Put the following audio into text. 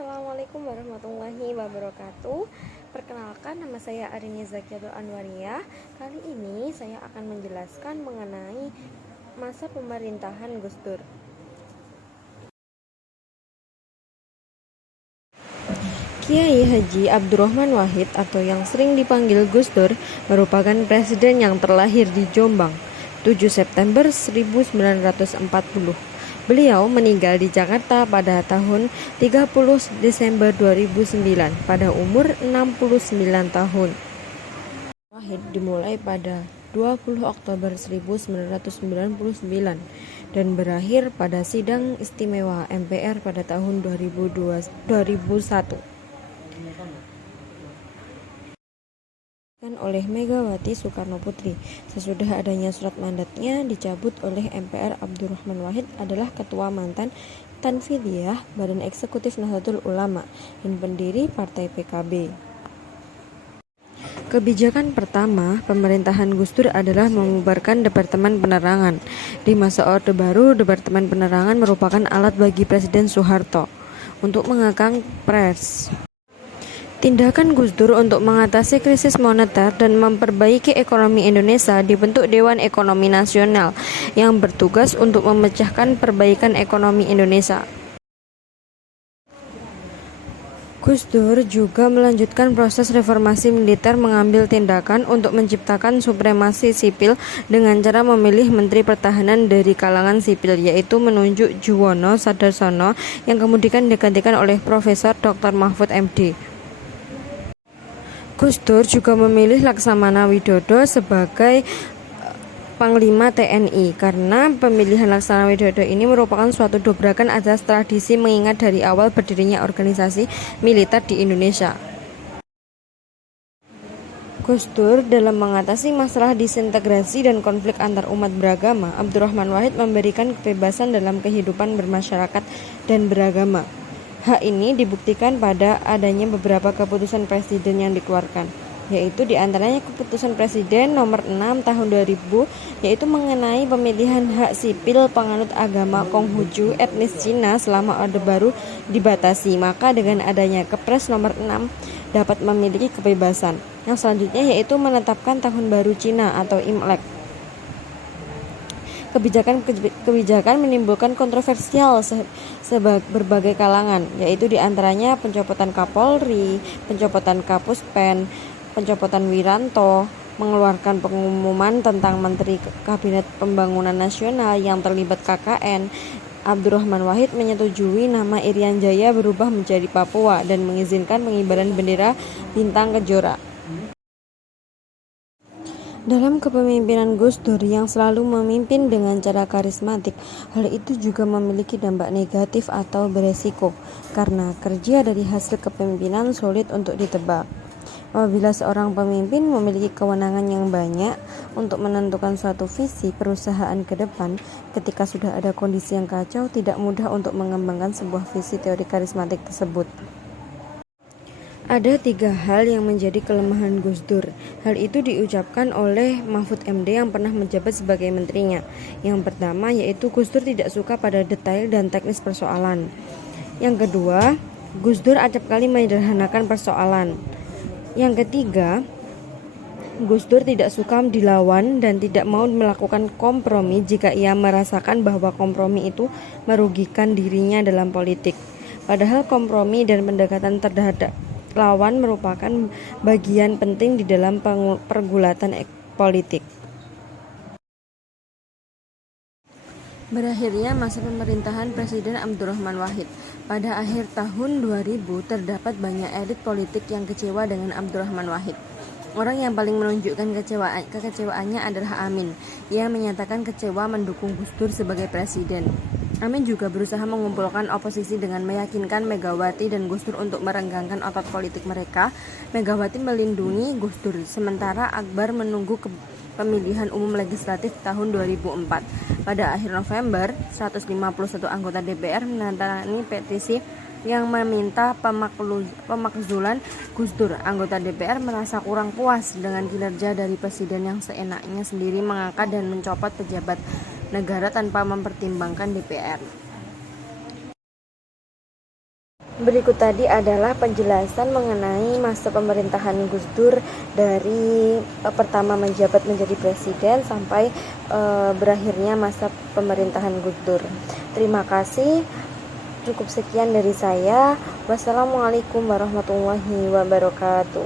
Assalamualaikum warahmatullahi wabarakatuh. Perkenalkan, nama saya Arini Zakiatul Anwariyah. Kali ini saya akan menjelaskan mengenai masa pemerintahan Gus Dur. Kiai Haji Abdurrahman Wahid atau yang sering dipanggil Gus Dur merupakan presiden yang terlahir di Jombang 7 September 1940. Beliau meninggal di Jakarta pada tahun 30 Desember 2009 pada umur 69 tahun. Wahid dimulai pada 20 Oktober 1999 dan berakhir pada sidang istimewa MPR pada tahun 2001 oleh Megawati Soekarnoputri. Sesudah adanya surat mandatnya dicabut oleh MPR, Abdurrahman Wahid adalah ketua mantan Tanfidiyah Badan Eksekutif Nahdlatul Ulama dan pendiri Partai PKB. Kebijakan pertama pemerintahan Gus Dur adalah membubarkan Departemen Penerangan. Di masa Orde Baru, Departemen Penerangan merupakan alat bagi Presiden Soeharto untuk mengekang pers. Tindakan Gus Dur untuk mengatasi krisis moneter dan memperbaiki ekonomi Indonesia dibentuk Dewan Ekonomi Nasional yang bertugas untuk memecahkan perbaikan ekonomi Indonesia. Gus Dur juga melanjutkan proses reformasi militer, mengambil tindakan untuk menciptakan supremasi sipil dengan cara memilih Menteri Pertahanan dari kalangan sipil, yaitu menunjuk Juwono Sadarsono yang kemudian digantikan oleh Profesor Dr. Mahfud MD. Gus Dur juga memilih Laksamana Widodo sebagai Panglima TNI karena pemilihan Laksamana Widodo ini merupakan suatu dobrakan atas tradisi mengingat dari awal berdirinya organisasi militer di Indonesia. Gus Dur dalam mengatasi masalah disintegrasi dan konflik antar umat beragama, Abdurrahman Wahid memberikan kebebasan dalam kehidupan bermasyarakat dan beragama. Hak ini dibuktikan pada adanya beberapa keputusan presiden yang dikeluarkan, yaitu diantaranya keputusan Presiden nomor 6 tahun 2000, yaitu mengenai pemilihan hak sipil penganut agama Konghucu etnis Cina selama Orde Baru dibatasi, maka dengan adanya Kepres nomor 6 dapat memiliki kebebasan. Yang selanjutnya yaitu menetapkan Tahun Baru Cina atau Imlek. Kebijakan menimbulkan kontroversial berbagai kalangan, yaitu diantaranya pencopotan Kapolri, pencopotan Kapuspen, pencopotan Wiranto, mengeluarkan pengumuman tentang Menteri Kabinet Pembangunan Nasional yang terlibat KKN. Abdurrahman Wahid menyetujui nama Irian Jaya berubah menjadi Papua dan mengizinkan pengibaran bendera bintang kejora. Dalam kepemimpinan Gus Dur yang selalu memimpin dengan cara karismatik, hal itu juga memiliki dampak negatif atau beresiko, karena kerja dari hasil kepemimpinan sulit untuk ditebak. Apabila seorang pemimpin memiliki kewenangan yang banyak untuk menentukan suatu visi perusahaan ke depan, ketika sudah ada kondisi yang kacau, tidak mudah untuk mengembangkan sebuah visi teori karismatik tersebut. Ada 3 hal yang menjadi kelemahan Gus Dur. Hal itu diucapkan oleh Mahfud MD yang pernah menjabat sebagai menterinya. Yang pertama yaitu Gus Dur tidak suka pada detail dan teknis persoalan. Yang kedua, Gus Dur acap kali menyederhanakan persoalan. Yang ketiga, Gus Dur tidak suka dilawan dan tidak mau melakukan kompromi jika ia merasakan bahwa kompromi itu merugikan dirinya dalam politik. Padahal kompromi dan pendekatan terhadap lawan merupakan bagian penting di dalam pergulatan politik. Berakhirnya masa pemerintahan Presiden Abdurrahman Wahid. Pada akhir tahun 2000 terdapat banyak elit politik yang kecewa dengan Abdurrahman Wahid. Orang yang paling menunjukkan kekecewaannya adalah Amin. Ia menyatakan kecewa mendukung Gus Dur sebagai presiden. Amin juga berusaha mengumpulkan oposisi dengan meyakinkan Megawati dan Gus Dur untuk merenggangkan otot politik mereka. Megawati melindungi Gus Dur, sementara Akbar menunggu pemilihan umum legislatif tahun 2004. Pada akhir November, 151 anggota DPR menandatangani petisi yang meminta pemakzulan Gus Dur. Anggota DPR merasa kurang puas dengan kinerja dari presiden yang seenaknya sendiri mengangkat dan mencopot pejabat negara tanpa mempertimbangkan DPR. Berikut tadi adalah penjelasan mengenai masa pemerintahan Gus Dur dari pertama menjabat menjadi presiden sampai berakhirnya masa pemerintahan Gus Dur. Terima kasih. Cukup sekian dari saya. Wassalamualaikum warahmatullahi wabarakatuh.